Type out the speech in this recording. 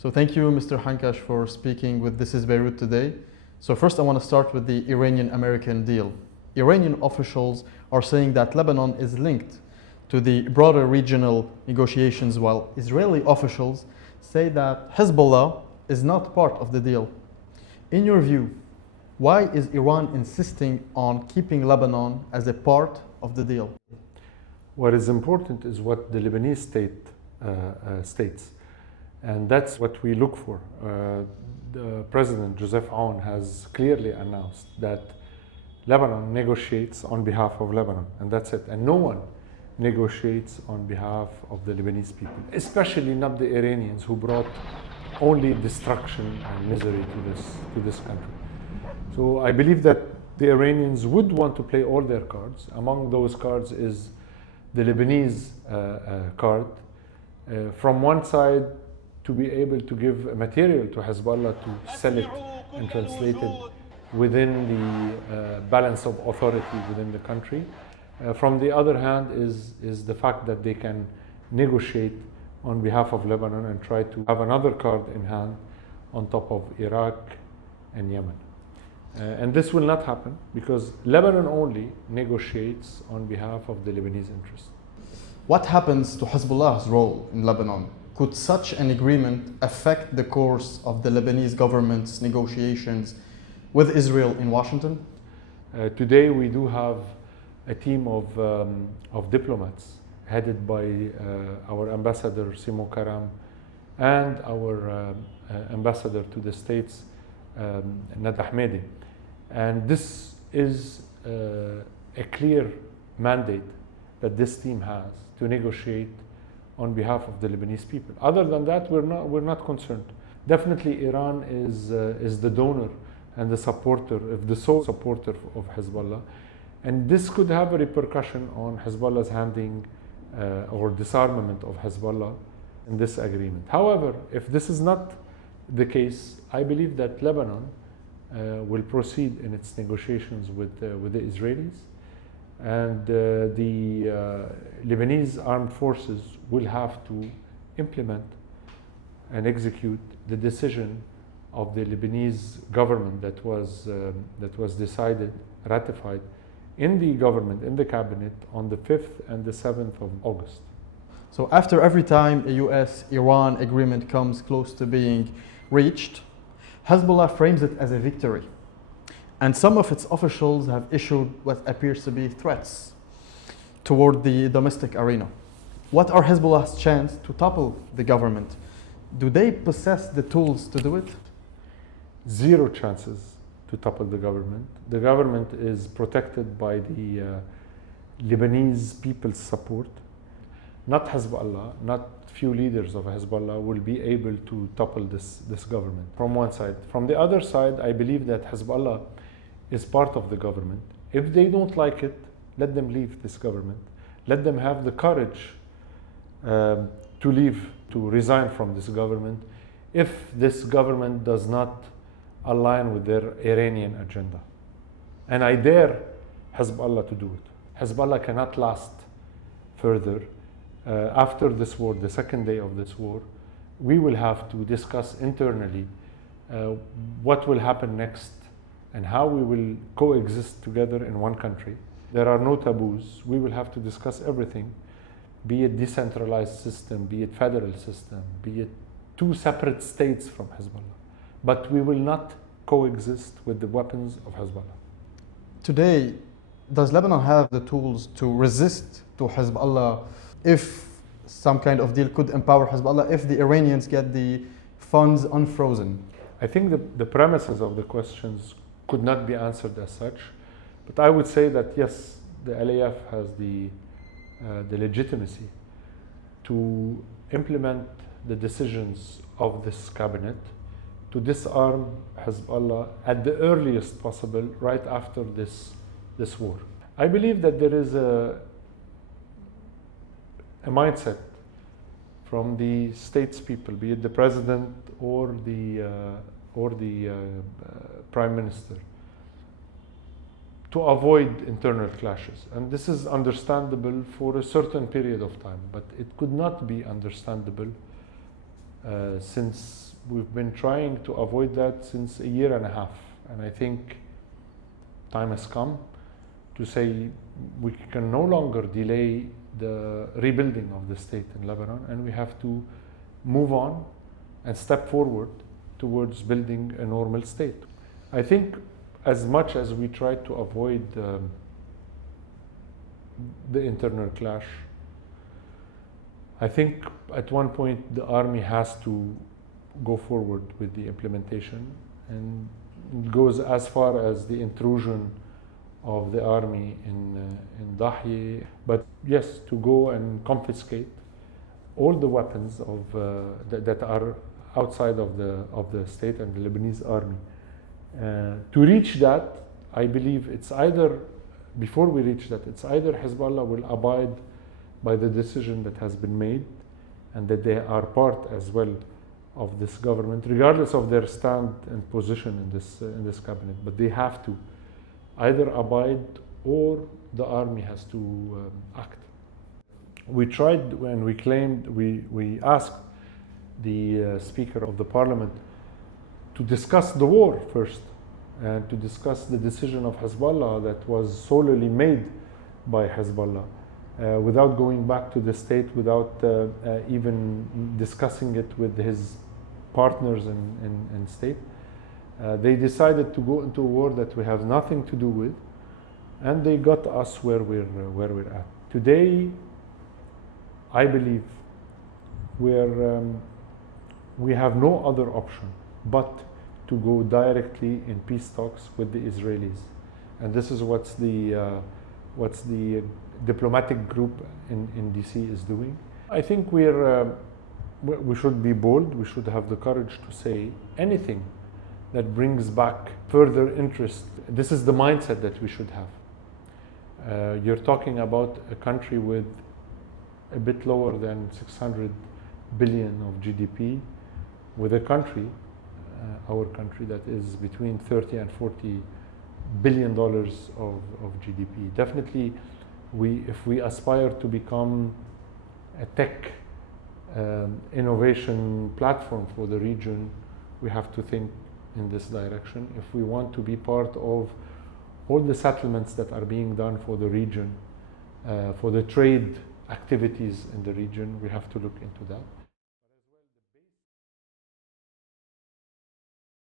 So thank you, Mr. Hankach, for speaking with This is Beirut today. So first I want to start with the Iranian-American deal. Iranian officials are saying that Lebanon is linked to the broader regional negotiations, while Israeli officials say that Hezbollah is not part of the deal. In your view, why is Iran insisting on keeping Lebanon as a part of the deal? What is important is what the Lebanese state states, and that's what we look for. The President Joseph Aoun has clearly announced that Lebanon negotiates on behalf of Lebanon, and that's it. And no one negotiates on behalf of the Lebanese people, especially not the Iranians who brought only destruction and misery to this country. So I believe that the Iranians would want to play all their cards. Among those cards is the Lebanese card. From one side, to be able to give material to Hezbollah to sell it and translate it within the balance of authority within the country. From the other hand is the fact that they can negotiate on behalf of Lebanon and try to have another card in hand on top of Iraq and Yemen. And this will not happen because Lebanon only negotiates on behalf of the Lebanese interests. What happens to Hezbollah's role in Lebanon? Could such an agreement affect the course of the Lebanese government's negotiations with Israel in Washington? Today we do have a team of diplomats headed by our ambassador Simo Karam and our ambassador to the States, Nada Ahmedi. And this is a clear mandate that this team has to negotiate on behalf of the Lebanese people. Other than that, we're not concerned. Definitely Iran is the donor and the supporter, the sole supporter of Hezbollah. And this could have a repercussion on Hezbollah's handing or disarmament of Hezbollah in this agreement. However, if this is not the case, I believe that Lebanon will proceed in its negotiations with the Israelis, and the Lebanese armed forces will have to implement and execute the decision of the Lebanese government that was decided, ratified in the government, in the cabinet, on the 5th and the 7th of August. So after every time a US-Iran agreement comes close to being reached, Hezbollah frames it as a victory. And some of its officials have issued what appears to be threats toward the domestic arena. What are Hezbollah's chances to topple the government? Do they possess the tools to do it? Zero chances to topple the government. The government is protected by the Lebanese people's support. Not Hezbollah, not few leaders of Hezbollah will be able to topple this government from one side. From the other side, I believe that Hezbollah is part of the government. If they don't like it, let them leave this government. Let them have the courage to leave, to resign from this government if this government does not align with their Iranian agenda. And I dare Hezbollah to do it. Hezbollah cannot last further. After this war, the second day of this war, we will have to discuss internally what will happen next and how we will coexist together in one country. There are no taboos. We will have to discuss everything, be it decentralized system, be it federal system, be it two separate states from Hezbollah. But we will not coexist with the weapons of Hezbollah. Today, does Lebanon have the tools to resist to Hezbollah if some kind of deal could empower Hezbollah, if the Iranians get the funds unfrozen? I think the premises of the questions could not be answered as such, but I would say that yes, the LAF has the legitimacy to implement the decisions of this cabinet to disarm Hezbollah at the earliest possible, right after this war. I believe that there is a mindset from the states people, be it the president or the prime minister, to avoid internal clashes. And this is understandable for a certain period of time, but it could not be understandable since we've been trying to avoid that since a year and a half. And I think time has come to say we can no longer delay the rebuilding of the state in Lebanon, and we have to move on and step forward towards building a normal state. I think as much as we try to avoid the internal clash, I think at one point the army has to go forward with the implementation, and it goes as far as the intrusion of the army in Dahi. But yes, to go and confiscate all the weapons of that are outside of the state and the Lebanese army. To reach that, I believe it's either, before we reach that, it's either Hezbollah will abide by the decision that has been made, and that they are part as well of this government, regardless of their stand and position in this cabinet. But they have to either abide, or the army has to act. We tried, when we claimed, we asked the Speaker of the Parliament to discuss the war first, and to discuss the decision of Hezbollah that was solely made by Hezbollah, without going back to the state, without even discussing it with his partners in state. They decided to go into a war that we have nothing to do with, and they got us where we're at. Today, I believe we have no other option but to go directly in peace talks with the Israelis, and this is what's the diplomatic group in DC is doing. I think we should be bold. We should have the courage to say anything that brings back further interest. This is the mindset that we should have. You're talking about a country with a bit lower than 600 billion of GDP, with a country, our country, that is between 30 and 40 billion dollars of GDP. Definitely, if we aspire to become a tech innovation platform for the region, we have to think in this direction. If we want to be part of all the settlements that are being done for the region, for the trade activities in the region, we have to look into that.